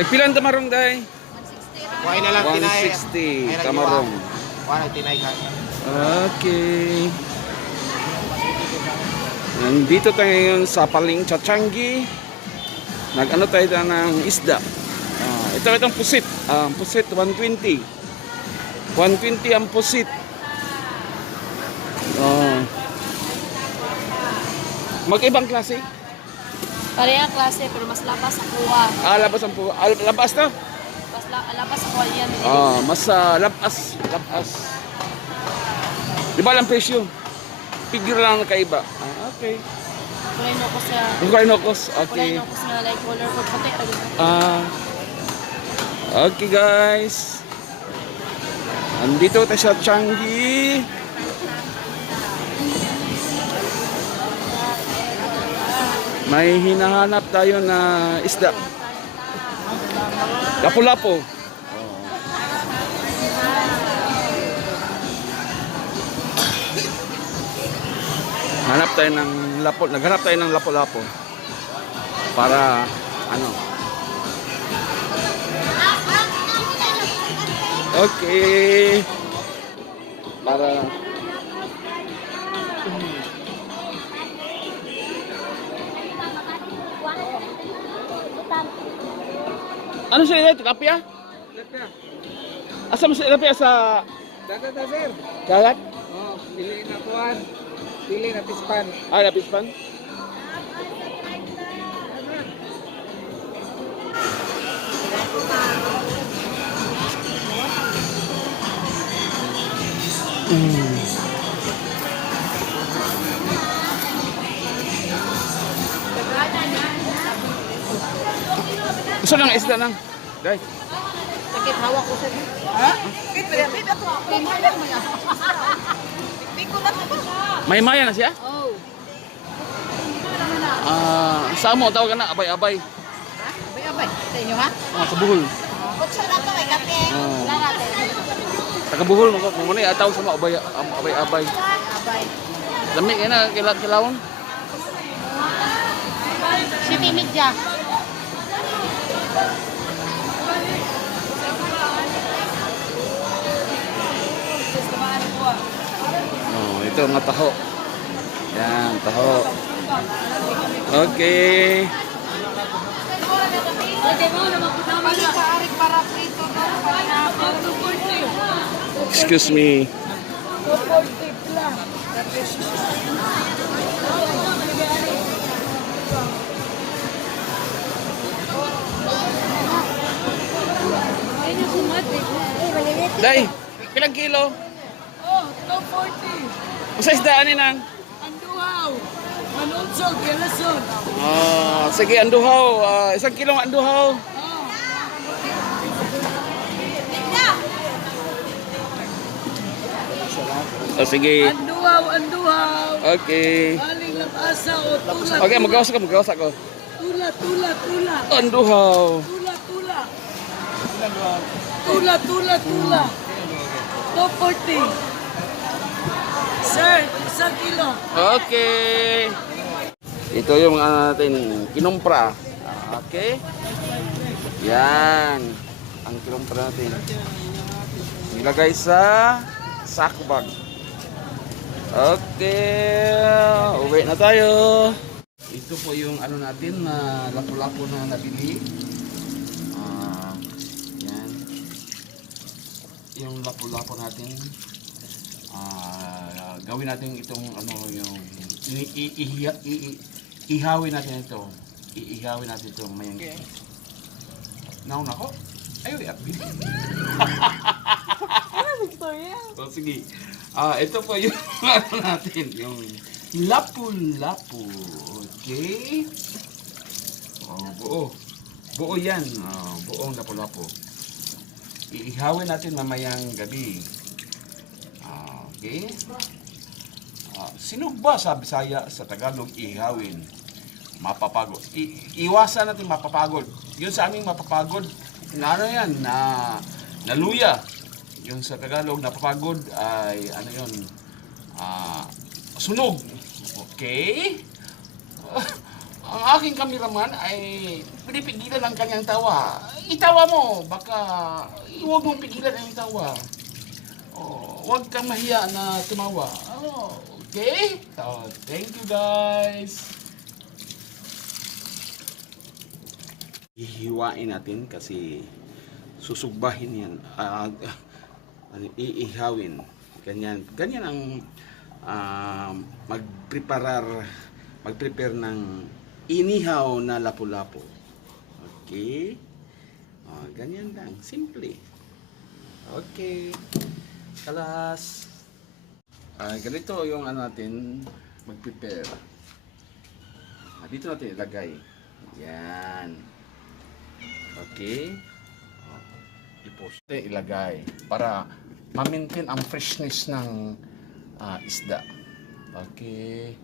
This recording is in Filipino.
Tagpilan tamarong day? 160. Kuhain na lang tinay. 160 tamarong. Kuhain na tinay ka. Okay. Nandito tayo ngayon sa Paling Chachangi. Nag-ano tayo ng isda. Itong pusit. Pusit 120. 120 ang pusit. Mag-ibang klase? Pareha klase pero mas labas ang kuha. Labas ang puwa. Labas na? Mas labas ang kuha yan. Mas labas. Labas. Di ba lang presyo? Figure lang kaiba. Okay. Kulay nokos na. Kulay nokos. Kulay Okay. nokos na like color ko puti. Okay guys. Andito tayo sa Changi. May hinahanap tayo na isda. Lapu-lapu. Hanap tayo ng lapu, naghanap tayo ng lapu-lapu. Para ano? Okay. Para ano siya ito? Tilapia? Tilapia. Asa mo sa tilapia sa Dagat na sir. dagat? Oh, pili na kuhan. Pili na pispan. Napispan? Gusto ng isda nang? Guys. Sakit hawak ko sa Ha? Pili ako. May maya na siya? Oh. Saan mo tawag na abay-abay? Abay-abay. Sa inyo ha? Sa Bohol. Kutsa na to, may kape. Wala natin. Taga Bohol mo ko muna ataw sa mga abay-abay. Abay. Dami kaya na kilawon. Si Timidja. Ito nga taho. Yan, taho. Okay. Excuse me. Day, ilang kilo? Oh, 240. Masa isdaan ni nang? Anduhaw. Manunsog, Gelason. Sige, anduhaw. Isang kilong anduhaw. Sige. Anduhaw, anduhaw. Okay. Aling lamasa o tula. Okay, magawas ako. Tula, tula, tula. Anduhaw. Tula, tula. Tula, tula, tula. 240. Sir, 1 kilo. Okay. Ito yung natin kinumpra. Okay. Yan. Ang kinumpra natin. Nilagay sa sack bag. Okay. Uwi na tayo. Ito po yung ano natin na lapu-lapu na nabili. Yan. Yung lapu-lapu natin. Gawin natin itong ano yung ihawin natin ito. Iihawin natin ito mayang. Nauna ko. Ay, apil. So, sige. Ito po yung ano natin, yung lapu-lapu. Okay? Buo. Buo yan. Buong lapu-lapu. Iihawin natin mamayang gabi. Okay? Sino ba sa Bisaya, sa Tagalog, ihawin? Mapapagod. Iwasan natin mapapagod. Yun sa aming mapapagod, na ano yan, na luya. Yung sa Tagalog, napapagod ay, ano yun, sunog. Okay? Ang aking kameraman ay pinipigilan ang kanyang tawa. itawa mo. Baka, huwag mong pigilan ang tawa. Oh, huwag kang mahiya na tumawa. Oh, okay? So, thank you guys. Hihiwain natin kasi susugbahin yan. Iihawin. Ganyan. Ganyan ang mag-prepare ng inihaw na lapu-lapu. Okay? Ganyan lang. Simple. Okay. Kalas. Ganito yung natin mag-prepare. Dito natin ilagay. Yan. Okay. Iposte, ilagay. Para ma-maintain ang freshness ng isda. Okay.